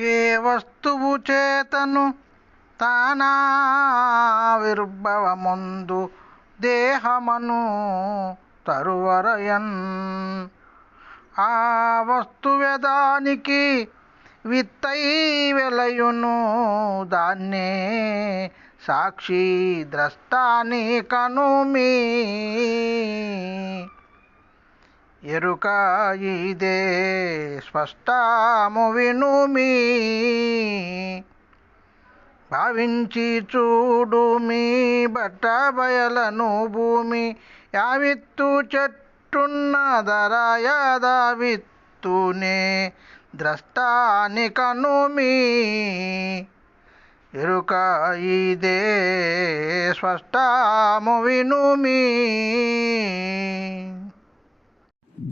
ఏ వస్తువు చేతను తానావిర్భవముందు దేహమను తరువరయన్. ఆ వస్తువేదానికి విత్తై వెలయును దాన్నే సాక్షి ద్రష్టాని కనుమీ ఎరుక ఇదే స్పష్టము వినుమి భావించి చూడు మీ బట్ట బయలను భూమి. యావిత్తు చెట్టున్న ధరయద ద్రష్టాని కనుమి ఎరుక ఇదే స్పష్టము వినుమి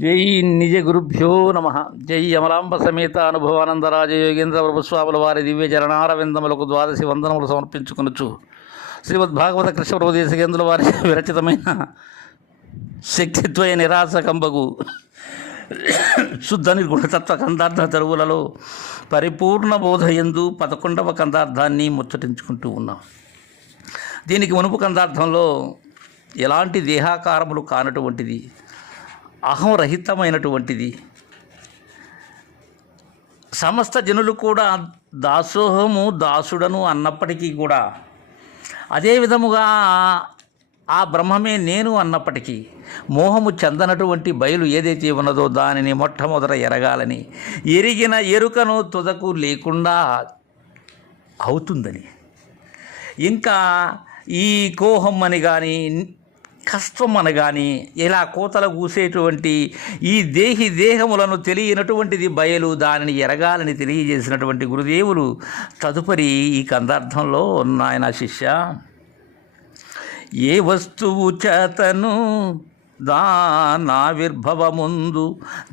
జై నిజ గురుభ్యో నమ. జై అమలాంబ సమేత అనుభవానందరాజ యోగేంద్ర ప్రభుస్వాముల వారి దివ్య చరణారవిందములకు ద్వాదశి వందనములు సమర్పించుకునొచ్చు శ్రీమద్ భాగవత కృష్ణ ప్రభుదేశకేంద్రుల వారి విరచితమైన శక్తిత్వయ నిరాశకంబగు శుద్ధ నిర్గుణతత్వ కందార్థ తరువులలో పరిపూర్ణ బోధయందు పదకొండవ కందార్థాన్ని ముచ్చటించుకుంటూ ఉన్నాం. దీనికి మునుపు కందార్థంలో ఎలాంటి దేహాకారములు కానటువంటిది అహంరహితమైనటువంటిది. సమస్త జనులు కూడా దాసోహము దాసుడను అన్నప్పటికీ కూడా అదే విధముగా ఆ బ్రహ్మమే నేను అన్నప్పటికీ మోహము చెందనటువంటి బయలు ఏదైతే ఉన్నదో దానిని మొట్టమొదట ఎరగాలని ఎరిగిన ఎరుకను తుదకు లేకుండా అవుతుందని. ఇంకా ఈ కోహం అని కానీ కష్టం అనగాని ఇలా కోతలు కూసేటువంటి ఈ దేహి దేహములను తెలియనటువంటిది బయలు దానిని ఎరగాలని తెలియజేసినటువంటి గురుదేవులు తదుపరి ఈ కందార్థంలో నాయన శిష్య ఏ వస్తువు చేతను దానావిర్భవముందు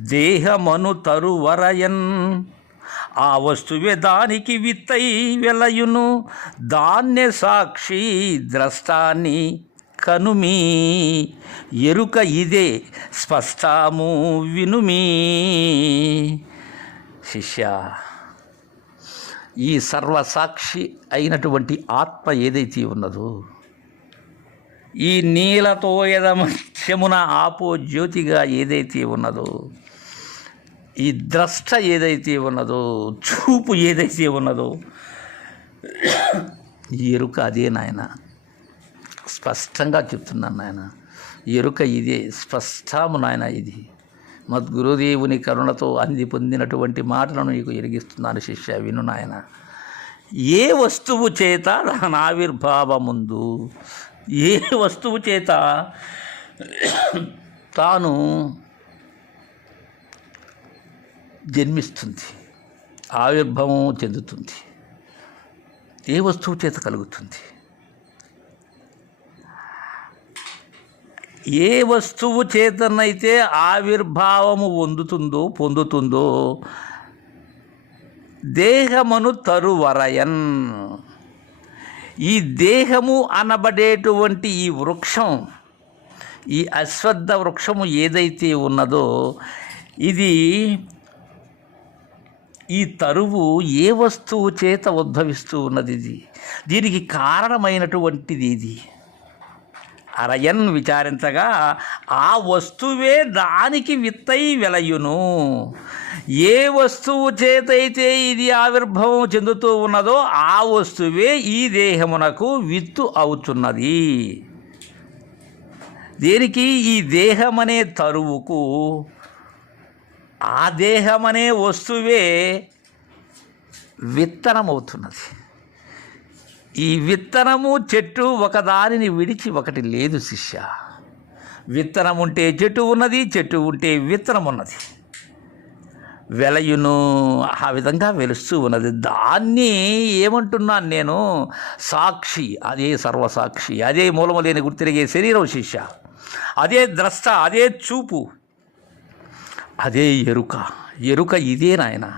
దేహమను తరువరయన్ ఆ వస్తువే దానికి విత్తై వెలయును దాన్నే సాక్షి ద్రష్టాన్ని కనుమీ. ఎరుక ఇదే స్పష్టము వినుమీ. శిష్య ఈ సర్వసాక్షి అయినటువంటి ఆత్మ ఏదైతే ఉన్నదో ఈ నీలతో యదమత్యమున ఆపో జ్యోతిగా ఏదైతే ఉన్నదో ఈ ద్రష్ట ఏదైతే ఉన్నదో చూపు ఏదైతే ఉన్నదో ఈ ఎరుక అదే నాయన. స్పష్టంగా చెప్తున్నాను నాయన. ఎరుక ఇదే స్పష్టము నాయన ఇది. మద్గురుదేవుని కరుణతో అంది పొందినటువంటి మాటలను నీకు ఎరిగిస్తున్నాను శిష్య విను నాయన. ఏ వస్తువు చేత దాని ఆవిర్భావముందు ఏ వస్తువు చేత తాను జన్మిస్తుంది ఆవిర్భావం చెందుతుంది ఏ వస్తువు చేత కలుగుతుంది? ఏ వస్తువు చేతనైతే ఆవిర్భావము పొందుతుందో పొందుతుందో దేహమును తరువరయన్. ఈ దేహము అనబడేటువంటి ఈ వృక్షం ఈ అశ్వద్ధ వృక్షము ఏదైతే ఉన్నదో ఇది ఈ తరువు ఏ వస్తువు చేత ఉద్భవిస్తూ ఉన్నది ఇది? దీనికి కారణమైనటువంటిది ఇది. అరయన్ విచారించగా ఆ వస్తువే దానికి విత్తై వెలయును. ఏ వస్తువు చేతైతే ఇది ఆవిర్భవం చెందుతూ ఉన్నదో ఆ వస్తువే ఈ దేహమునకు విత్తు అవుతున్నది దీనికి? ఈ దేహమనే తరువుకు. ఆ దేహమనే వస్తువే విత్తనమవుతున్నది. ఈ విత్తనము చెట్టు ఒకదానిని విడిచి ఒకటి లేదు శిష్య. విత్తనం ఉంటే చెట్టు ఉన్నది చెట్టు ఉంటే విత్తనం ఉన్నది. వెలయును ఆ విధంగా వెలుస్తూ ఉన్నది. దాన్ని ఏమంటున్నాను నేను? సాక్షి అదే సర్వసాక్షి అదే మూలము లేని గుర్తిరిగే శరీరం శిష్య. అదే ద్రష్ట అదే చూపు అదే ఎరుక. ఎరుక ఇదే నాయన.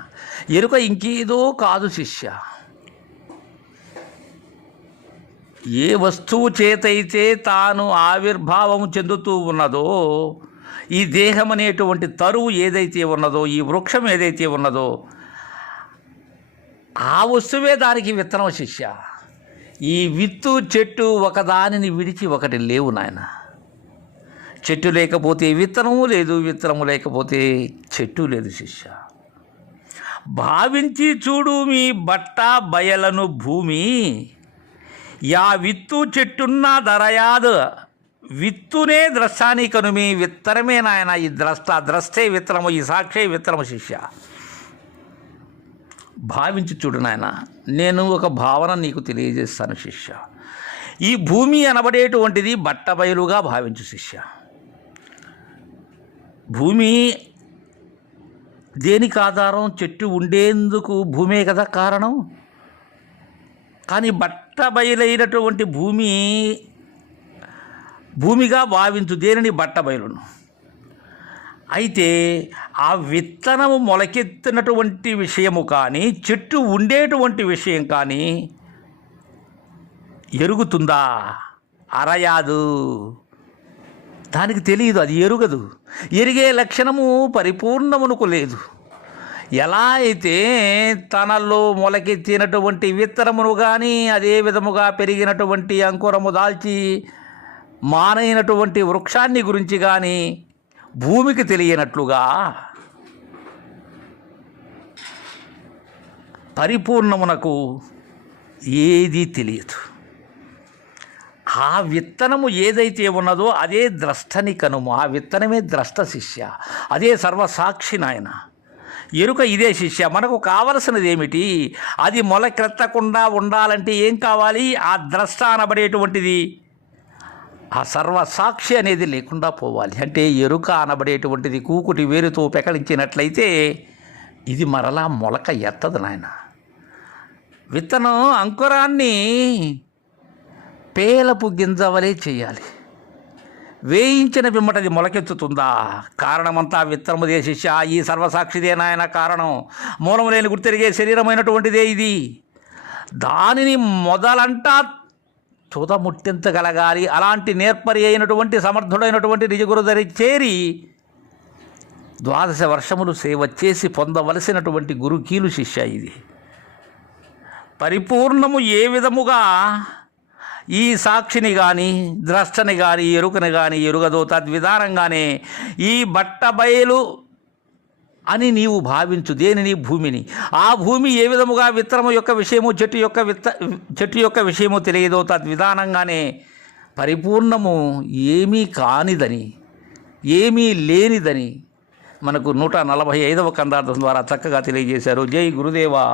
ఎరుక ఇంకేదో కాదు శిష్య. ఏ వస్తువు చేతైతే తాను ఆవిర్భావము చెందుతూ ఉన్నదో ఈ దేహం అనేటువంటి తరువు ఏదైతే ఉన్నదో ఈ వృక్షం ఏదైతే ఉన్నదో ఆ వస్తువే దానికి విత్తనం శిష్య. ఈ విత్తు చెట్టు ఒకదానిని విడిచి ఒకటి లేవు నాయన. చెట్టు లేకపోతే విత్తనము లేదు విత్తనము లేకపోతే చెట్టు లేదు శిష్య. భావించి చూడు మీ బట్ట బయలను భూమి యా విత్తు చెట్టున్న ధరయాదు విత్తునే ద్రష్టాని కనుమి విత్తనమే నాయన ఈ ద్రష్ట ద్రష్టే విత్తనము ఈ సాక్షే విత్తనము శిష్య. భావించి చూడు నాయన నేను ఒక భావన నీకు తెలియజేస్తాను శిష్య. ఈ భూమి అనబడేటువంటిది బట్టబయలుగా భావించు శిష్య. భూమి దేనికి ఆధారం చెట్టు ఉండేందుకు భూమే కదా కారణం? కానీ బట్ట బయలైనటువంటి భూమి భూమిగా భావించు దేనిని బట్ట బయలును? అయితే ఆ విత్తనము మొలకెత్తినటువంటి విషయము కానీ చెట్టు ఉండేటువంటి విషయం కానీ ఎరుగుతుందా? అరయాదు. దానికి తెలియదు అది ఎరుగదు. ఎరిగే లక్షణము పరిపూర్ణమునకు లేదు. ఎలా అయితే తనలో మొలకెత్తినటువంటి విత్తనమును కానీ అదే విధముగా పెరిగినటువంటి అంకురము దాల్చి మానైనటువంటి వృక్షాన్ని గురించి కానీ భూమికి తెలియనట్లుగా పరిపూర్ణమునకు ఏదీ తెలియదు. ఆ విత్తనము ఏదైతే ఉన్నదో అదే ద్రష్టని కనుము. ఆ విత్తనమే ద్రష్ట శిష్య. అదే సర్వసాక్షి నాయన. ఎరుక ఇదే శిష్య. మనకు కావలసినది ఏమిటి? అది మొలకెత్తకుండా ఉండాలంటే ఏం కావాలి? ఆ ద్రష్ట అనబడేటువంటిది ఆ సర్వసాక్షి అనేది లేకుండా పోవాలి. అంటే ఎరుక అనబడేటువంటిది కూకుటి వేరుతో పెకలించినట్లయితే ఇది మరలా మొలక ఎత్తదు నాయన. విత్తనం అంకురాన్ని పేలపు గింజ వలె చేయాలి. వేయించిన పిమ్మటది మొలకెత్తుతుందా? కారణమంతా విత్తమదే శిష్య. ఈ సర్వసాక్షిదే నాయన కారణం. మూలము లేని గుర్తెరిగే శరీరమైనటువంటిదే ఇది. దానిని మొదలంటా తుదముట్టించగలగాలి అలాంటి నేర్పరి అయినటువంటి సమర్థుడైనటువంటి నిజగురుదరి చేరి ద్వాదశ వర్షములు సేవ చేసి పొందవలసినటువంటి గురుకీలు శిష్య ఇది. పరిపూర్ణము ఏ విధముగా ఈ సాక్షిని కానీ ద్రష్టని కానీ ఎరుకని కానీ ఎరుగదో తద్విధానంగానే ఈ బట్టబయలు అని నీవు భావించు. దేనిని భూమిని? ఆ భూమి ఏ విధముగా విత్తనము యొక్క విషయము చెట్టు యొక్క విత్త చెట్టు యొక్క విషయము తెలియదో తద్విధానంగానే పరిపూర్ణము ఏమీ కానిదని ఏమీ లేనిదని మనకు నూట నలభై ఐదవ కందార్థం ద్వారా చక్కగా తెలియజేశారు. జై గురుదేవా.